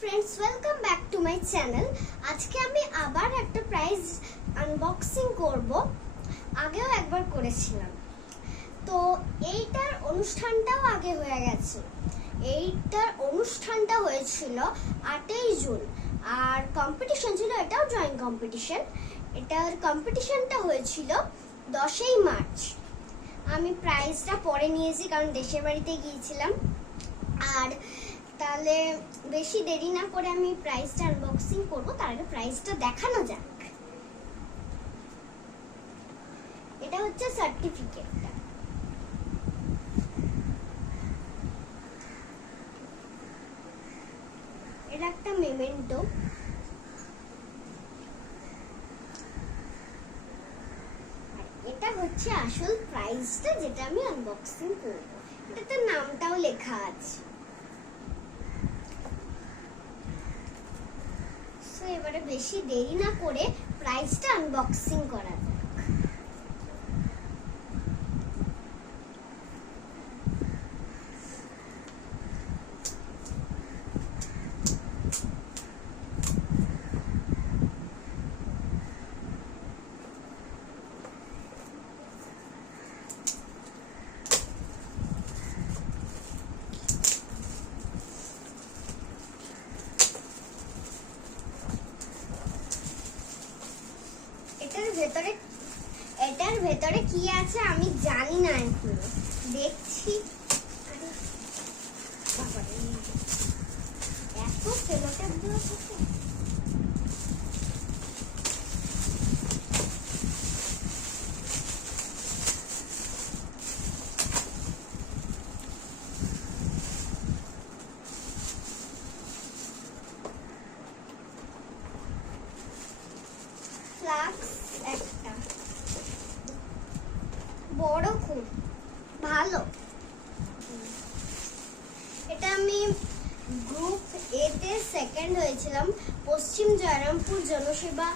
Friends welcome back to my channel. आज के আমি আবার একটা প্রাইজ আনবক্সিং করব। আগেও একবার করেছিলাম, তো এইটার অনুষ্ঠানটাও আগে হয়ে গেছে। এইটার অনুষ্ঠানটা হয়েছিল 8ই জুন, আর কম্পিটিশন ছিল, এটাও ড্রয়িং কম্পিটিশন। এটার কম্পিটিশনটা হয়েছিল 10ই মার্চ। আমি প্রাইজটা পরে নিয়েছি কারণ দেশের বাড়িতে গিয়েছিলাম। আর তাহলে বেশি দেরি না করে আমি প্রাইজটা আনবক্সিং করব। তার আগে প্রাইজটা দেখানো যাক। এটা হচ্ছে সার্টিফিকেটটা। এটা একটা মেমেন্টো। এটা হচ্ছে আসল প্রাইজটা যেটা আমি আনবক্সিং করব। এটাতে নামটাও লেখা আছে। এবারে বেশি দেরি না করে প্রাইজটা আনবক্সিং করা যাক। এটার ভেতরে কি আছে আমি জানি না, এখনো দেখছি। এত সেলোটেপ দেওয়া থাকে। ফ্লাক্স একটা বড়, খুব ভালো। এটা আমি গ্রুপ এ তে সেকেন্ড হয়েছিলাম। পশ্চিম জয়রামপুর জনসেবা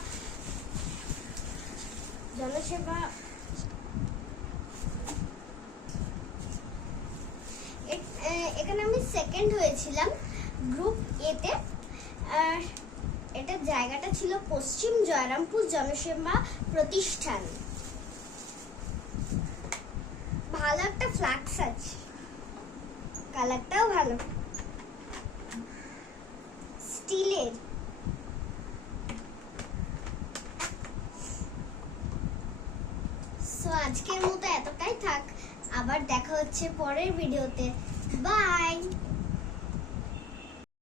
এখানে আমি সেকেন্ড হয়েছিলাম গ্রুপ এ তে। আর এটা জায়গাটা ছিল পশ্চিম জয়রামপুর জনসেবা প্রতিষ্ঠান। ভালো একটা ফ্লাক্স আছে, কালারটাও ভালো, স্টিলের। সো আজকের মতো এতটাই থাক। আবার দেখা হচ্ছে পরের ভিডিওতে। বাই।